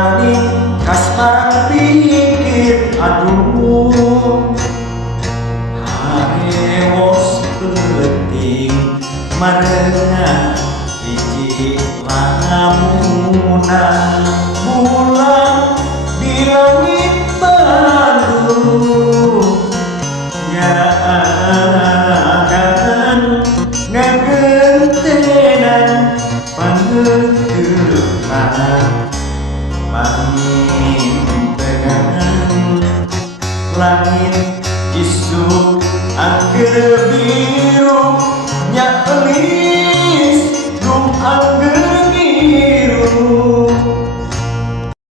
Nurani kasmaran pikir aduh harewos penting marengah hiji lamunang bulan di langit Bandung nyaagan ngagentenan pangeuteulan langit tegangan langit isu angger